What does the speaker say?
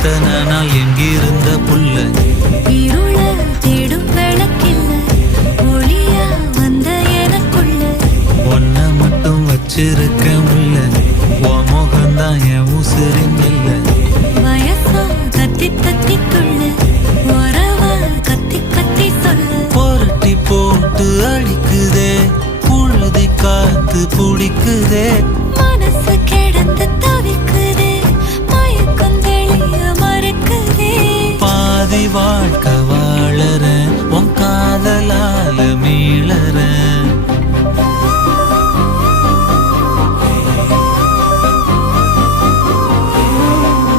இத்தனை நாள் எங்கிருந்த புள்ள இருள தேடும் விளக்கில்ல ஒளியா வந்த எனக்குள்ள ஒன்ன மட்டும் வச்சிருக்க முல்ல உன் முகம்தான் என் உசிரின் இல்ல